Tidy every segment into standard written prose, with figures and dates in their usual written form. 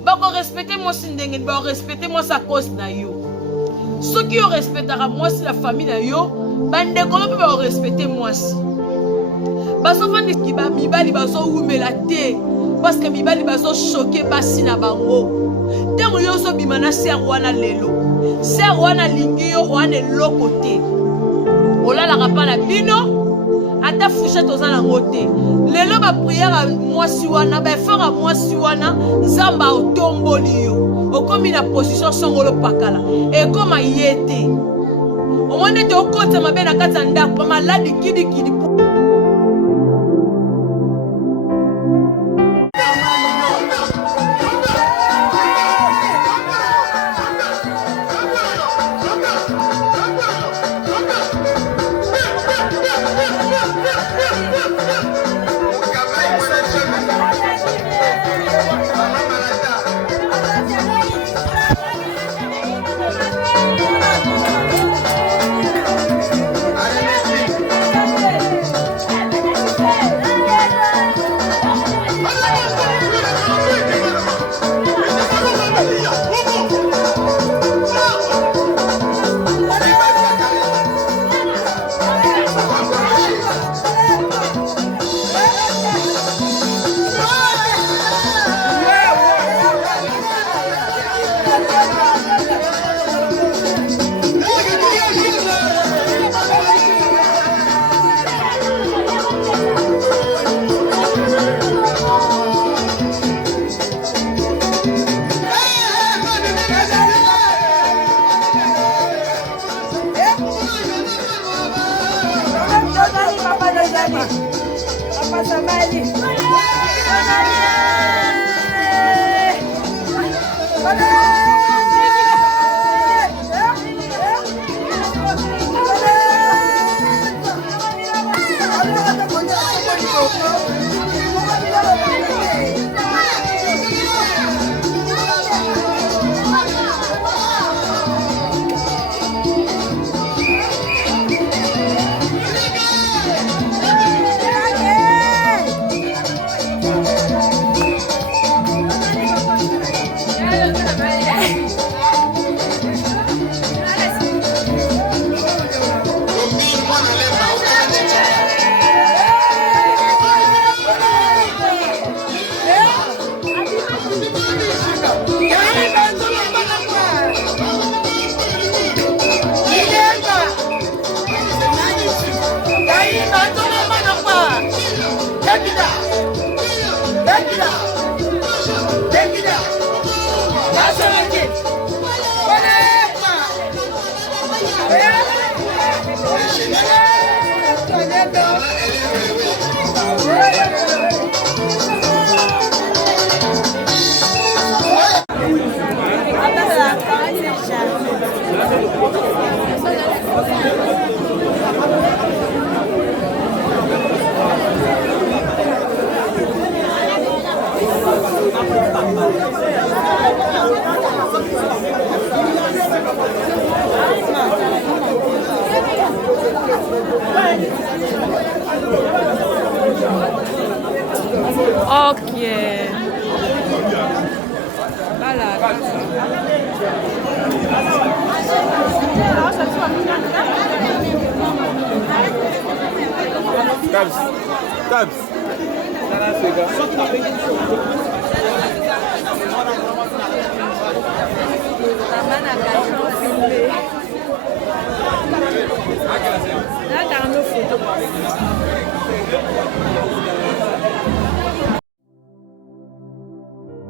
Bako respecter moi sindenge, bako respecter moi sa cause na yo. Ceux qui respectera moi si la famille na yo, bande kolo pe bako respecter moi si. Baso fandi ki ba mibali baso umela te parce que mibali baso choquer basi na bango. Tango yo so bimana ser wana lelo. Ser wana lingi yo wana lokote. Olala kapa na bino. Ata fouchette aux alangote. Lelo ba prière moi si wana ba fera moi si wana nzamba otomboli yo. Okomi na position songolo pakala. E koma yete. Omone te okota mabe na kata ndako maladi kidi kidi.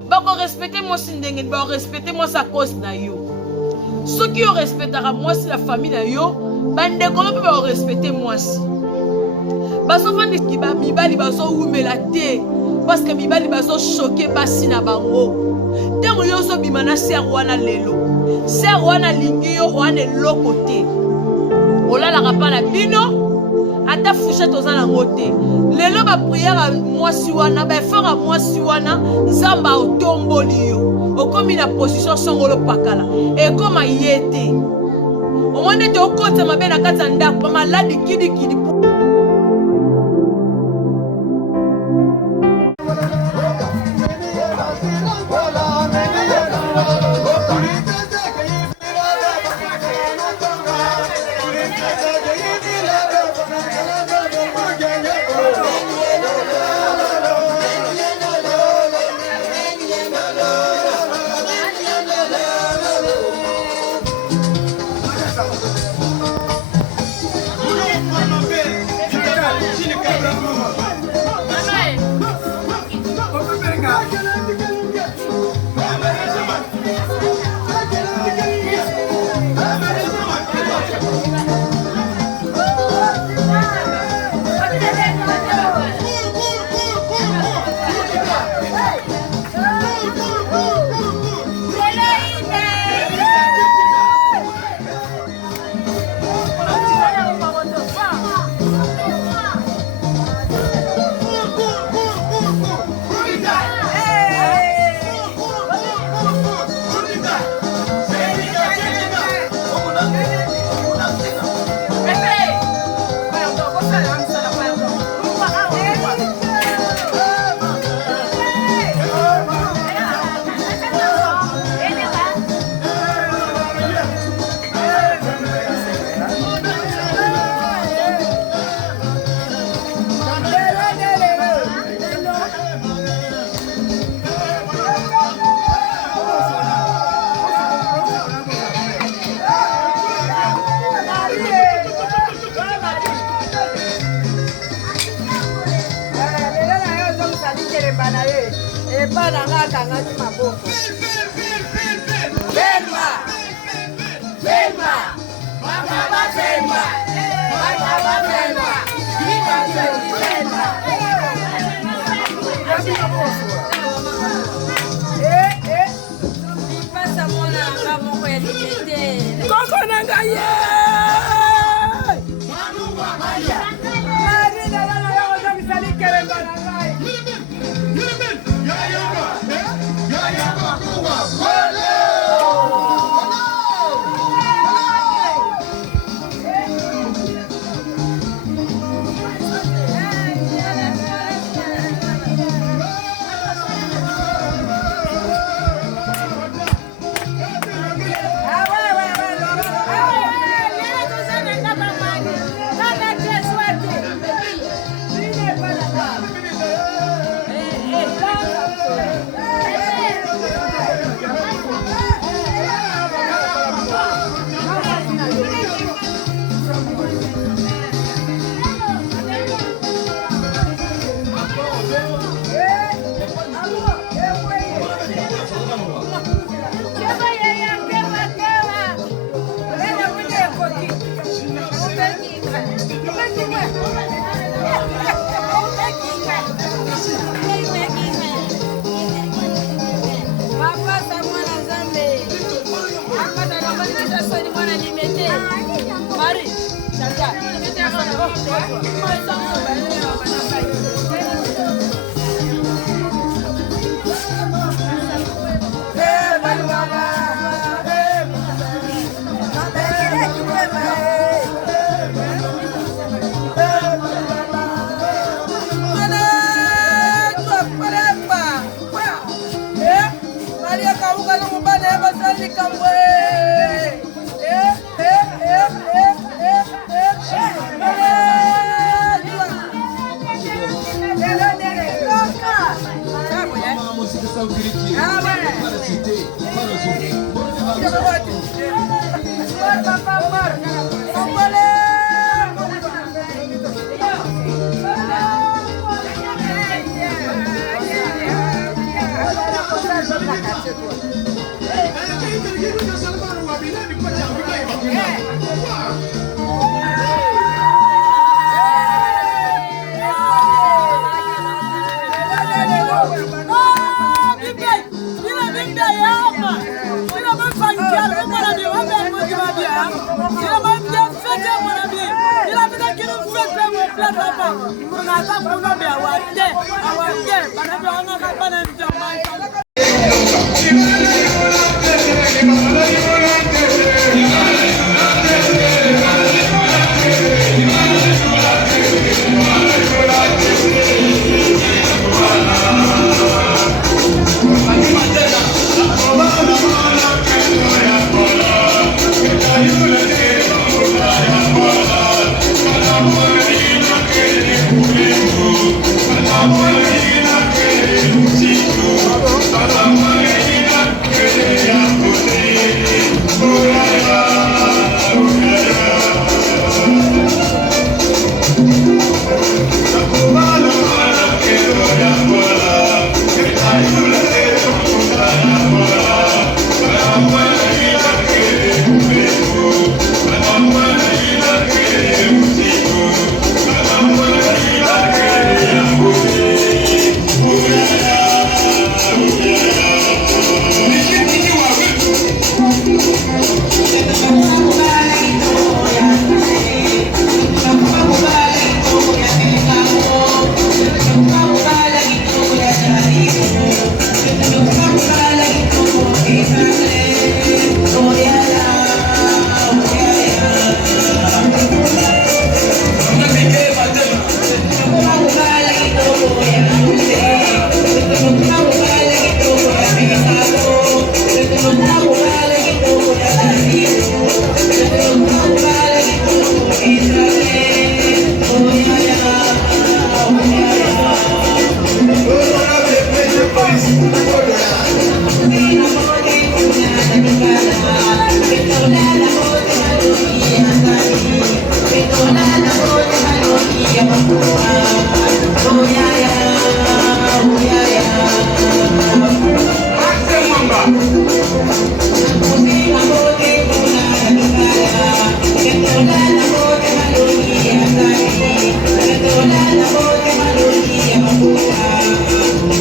Bako respecter moi sindenge, bako respecter moi sa cause na yo. Ceux qui respectera moi si la famille na yo, bande kolo pe bako respecter moi si. Baso fandi ki ba mibali baso umela te parce que mibali baso choquer basi na bango. Tango yo so bimana ser wana lelo. Ser wana lingi yo wana lokote. Olala kapa na bino. Ata fouchette aux alangote. Lelo ba prière moi si wana ba fera moi si wana nzamba otomboli yo. Okomi na position songolo pakala. E koma yete. Omone te okota mabe na kata ndako maladi kidi kidi. Hola, Thank you.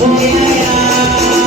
Oh yeah.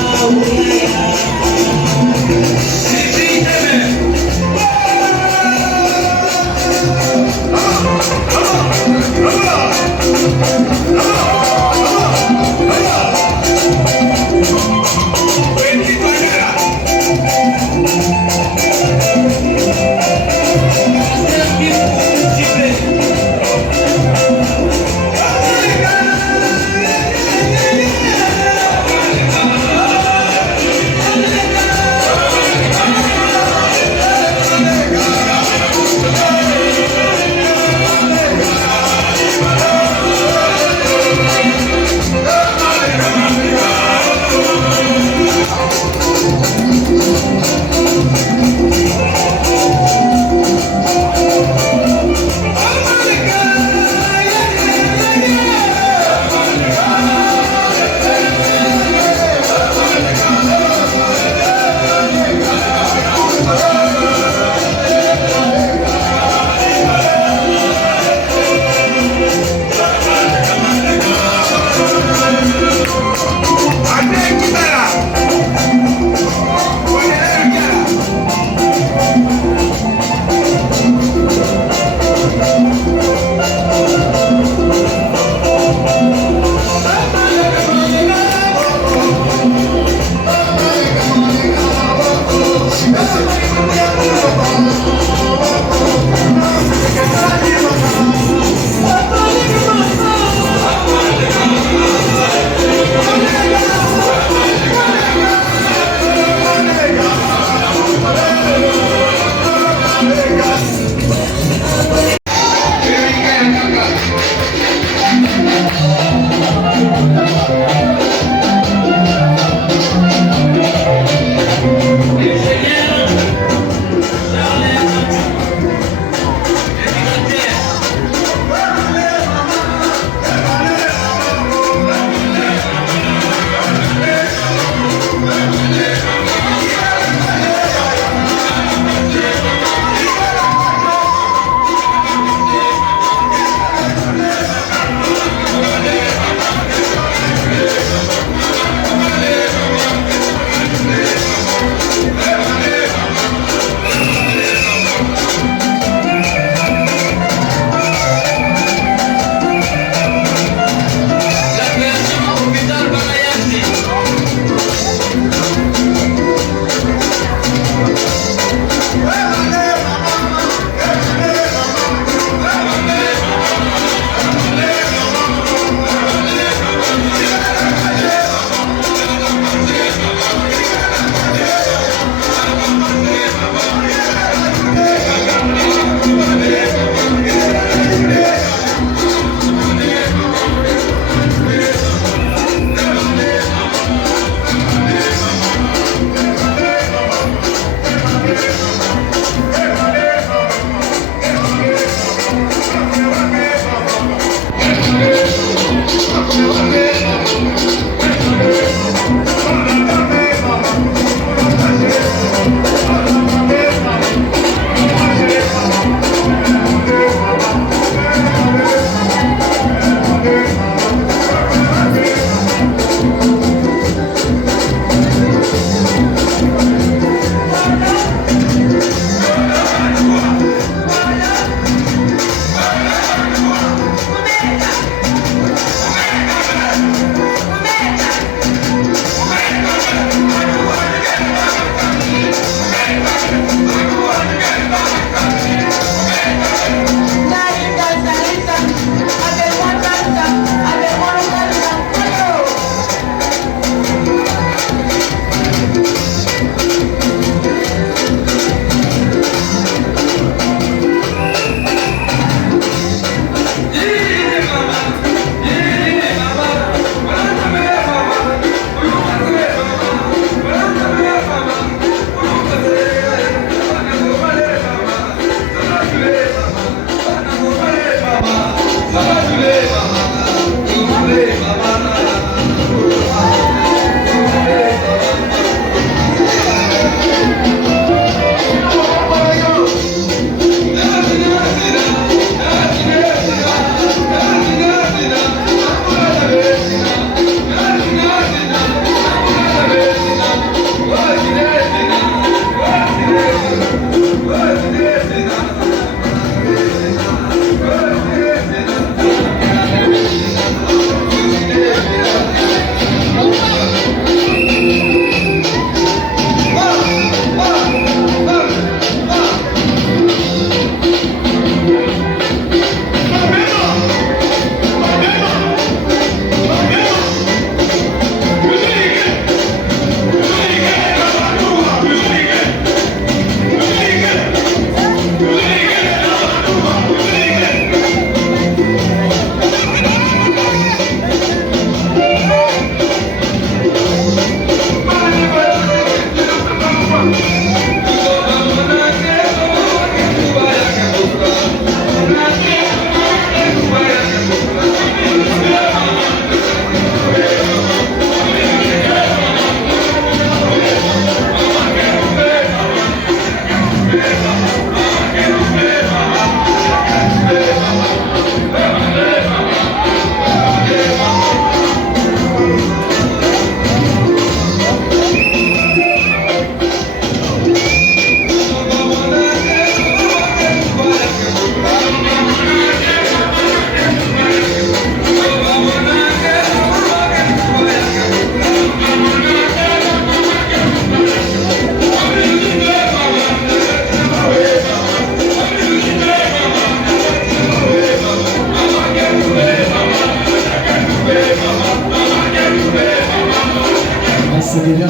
C'est déjà.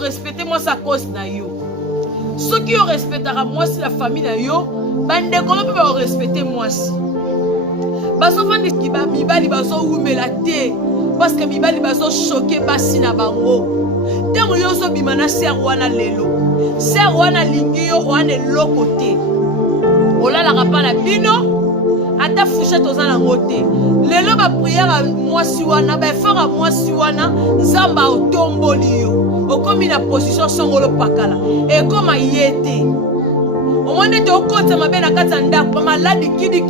Respectez-moi sa cause na yo. Ceux qui respectera moi si la famille na yo, bande kolo pe ba respecter moi si. Baso fandi ki ba mibali baso umela te parce que mibali baso choquer basi na bango. Tango yo so bimana ser wana lelo. Ser wana lingi yo wana lokote. Olala ka na bino ata fouché tozana ngote. Lelo ba prière moi si wana ba faire moi si wana nzamba otomboli yo. Okomi na position songolo pakala et comme ayete au moins de okota mabe na kata ndako maladi kidi